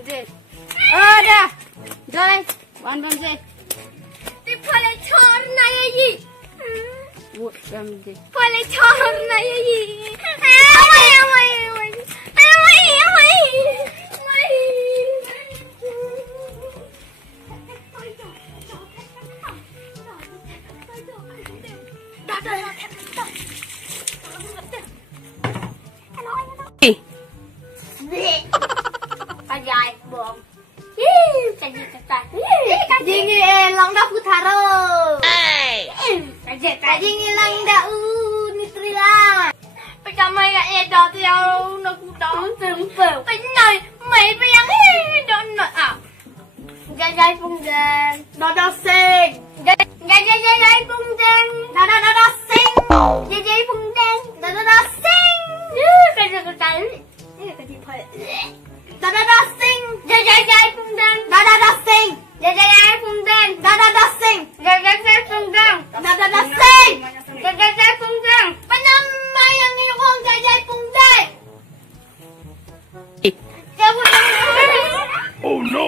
Banjir. Dah. Dah. Wan banjir. Boleh corna ya ye. Buat banjir. Boleh corna ya ye. Amai. Cái dài bom. Cái gì cái gì như lòng đau phụ thà rồi. Cái gì như lòng đau nitrila. Bây giờ mày cái đó thì nó cũng đó từng phở. Cái này mày bây giờ đó nó à. Gai phun đen. Đó xinh. Gai phun đen. Đó xinh. Gai phun đen. Đó xinh. Cái gì cái gì phải. Đó xinh. Gai phun đen. Đó xinh. Gai phun đen. Đó xinh. Gai phun đen. Đó xinh. Gai phun đen. Bây giờ mày ăn cái con gai phun đen. Oh no!